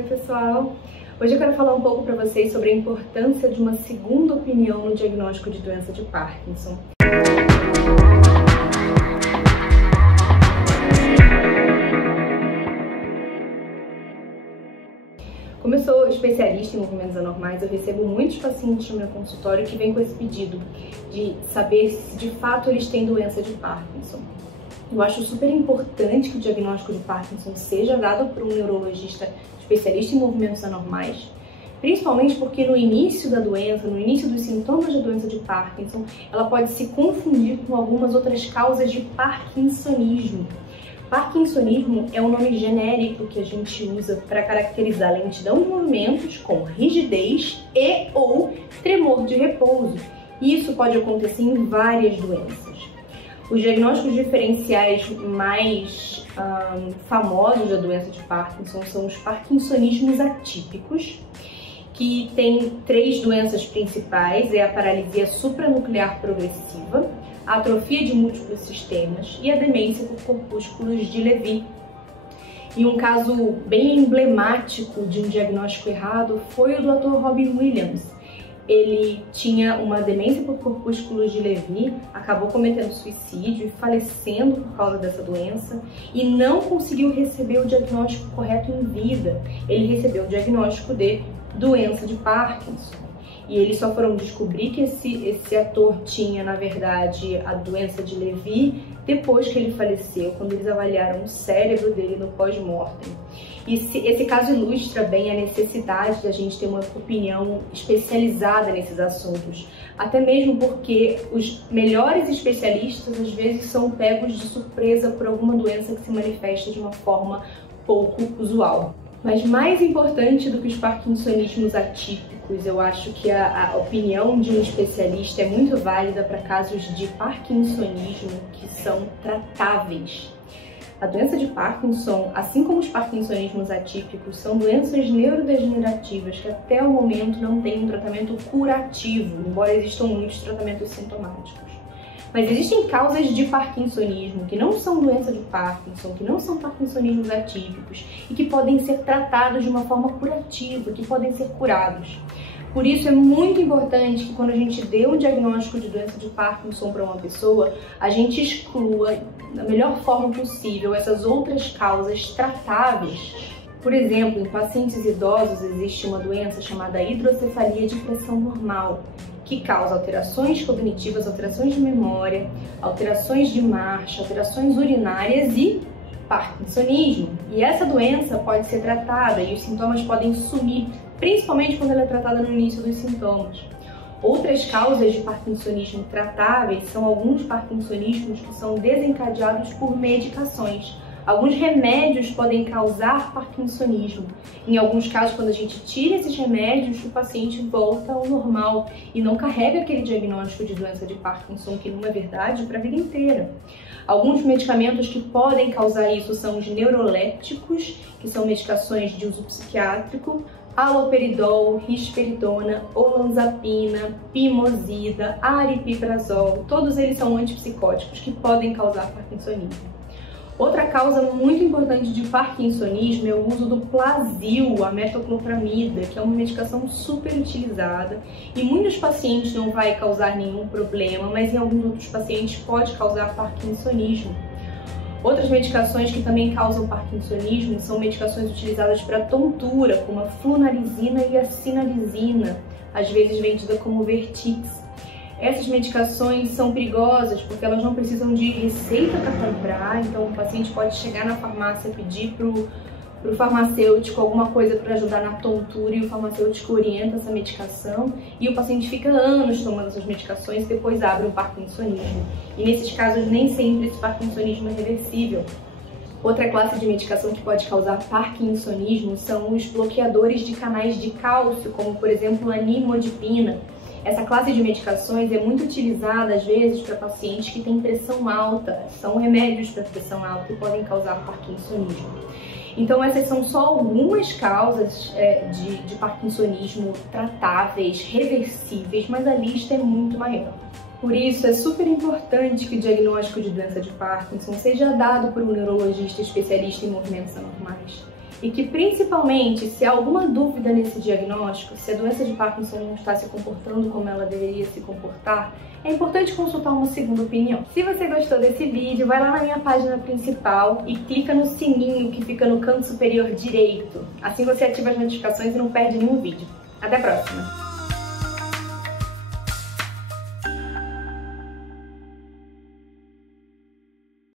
Oi pessoal! Hoje eu quero falar um pouco para vocês sobre a importância de uma segunda opinião no diagnóstico de doença de Parkinson. Como eu sou especialista em movimentos anormais, eu recebo muitos pacientes no meu consultório que vêm com esse pedido de saber se de fato eles têm doença de Parkinson. Eu acho super importante que o diagnóstico de Parkinson seja dado por um neurologista especialista em movimentos anormais, principalmente porque no início da doença, no início dos sintomas da doença de Parkinson, ela pode se confundir com algumas outras causas de parkinsonismo. Parkinsonismo é um nome genérico que a gente usa para caracterizar a lentidão de movimentos com rigidez e ou tremor de repouso. E isso pode acontecer em várias doenças. Os diagnósticos diferenciais mais famosos da doença de Parkinson são os parkinsonismos atípicos, que tem 3 doenças principais: é a paralisia supranuclear progressiva, a atrofia de múltiplos sistemas e a demência por corpúsculos de Lewy. E um caso bem emblemático de um diagnóstico errado foi o Dr. Robin Williams. Ele tinha uma demência por corpúsculos de Lewy, acabou cometendo suicídio e falecendo por causa dessa doença e não conseguiu receber o diagnóstico correto em vida. Ele recebeu o diagnóstico de doença de Parkinson. E eles só foram descobrir que esse ator tinha, na verdade, a doença de Lewy depois que ele faleceu, quando eles avaliaram o cérebro dele no pós-mortem. Esse caso ilustra bem a necessidade da gente ter uma opinião especializada nesses assuntos, até mesmo porque os melhores especialistas às vezes são pegos de surpresa por alguma doença que se manifesta de uma forma pouco usual. Mas mais importante do que os parkinsonismos atípicos, eu acho que a opinião de um especialista é muito válida para casos de parkinsonismo que são tratáveis. A doença de Parkinson, assim como os parkinsonismos atípicos, são doenças neurodegenerativas que até o momento não têm um tratamento curativo, embora existam muitos tratamentos sintomáticos. Mas existem causas de parkinsonismo que não são doença de Parkinson, que não são parkinsonismos atípicos e que podem ser tratados de uma forma curativa, que podem ser curados. Por isso é muito importante que quando a gente dê um diagnóstico de doença de Parkinson para uma pessoa, a gente exclua da melhor forma possível essas outras causas tratáveis. Por exemplo, em pacientes idosos existe uma doença chamada hidrocefalia de pressão normal, que causa alterações cognitivas, alterações de memória, alterações de marcha, alterações urinárias e parkinsonismo. E essa doença pode ser tratada e os sintomas podem sumir, principalmente quando ela é tratada no início dos sintomas. Outras causas de parkinsonismo tratáveis são alguns parkinsonismos que são desencadeados por medicações. Alguns remédios podem causar parkinsonismo. Em alguns casos, quando a gente tira esses remédios, o paciente volta ao normal e não carrega aquele diagnóstico de doença de Parkinson, que não é verdade, para a vida inteira. Alguns medicamentos que podem causar isso são os neurolépticos, que são medicações de uso psiquiátrico, haloperidol, risperidona, olanzapina, pimosida, aripiprazol. Todos eles são antipsicóticos que podem causar parkinsonismo. Outra causa muito importante de parkinsonismo é o uso do Plasil, a metoclopramida, que é uma medicação super utilizada e muitos pacientes não vai causar nenhum problema, mas em alguns outros pacientes pode causar parkinsonismo. Outras medicações que também causam parkinsonismo são medicações utilizadas para tontura, como a flunarizina e a sinalizina, às vezes vendida como Vertix. Essas medicações são perigosas porque elas não precisam de receita para comprar, então o paciente pode chegar na farmácia e pedir para o farmacêutico alguma coisa para ajudar na tontura e o farmacêutico orienta essa medicação e o paciente fica anos tomando essas medicações e depois abre um parkinsonismo. E nesses casos nem sempre esse parkinsonismo é reversível. Outra classe de medicação que pode causar parkinsonismo são os bloqueadores de canais de cálcio, como por exemplo a nimodipina. Essa classe de medicações é muito utilizada às vezes para pacientes que têm pressão alta, são remédios para pressão alta e podem causar parkinsonismo. Então essas são só algumas causas de parkinsonismo tratáveis, reversíveis, mas a lista é muito maior. Por isso, é super importante que o diagnóstico de doença de Parkinson seja dado por um neurologista especialista em movimentos anormais. e que principalmente, se há alguma dúvida nesse diagnóstico, se a doença de Parkinson não está se comportando como ela deveria se comportar, é importante consultar uma segunda opinião. Se você gostou desse vídeo, vai lá na minha página principal e clica no sininho que fica no canto superior direito. Assim você ativa as notificações e não perde nenhum vídeo. Até a próxima!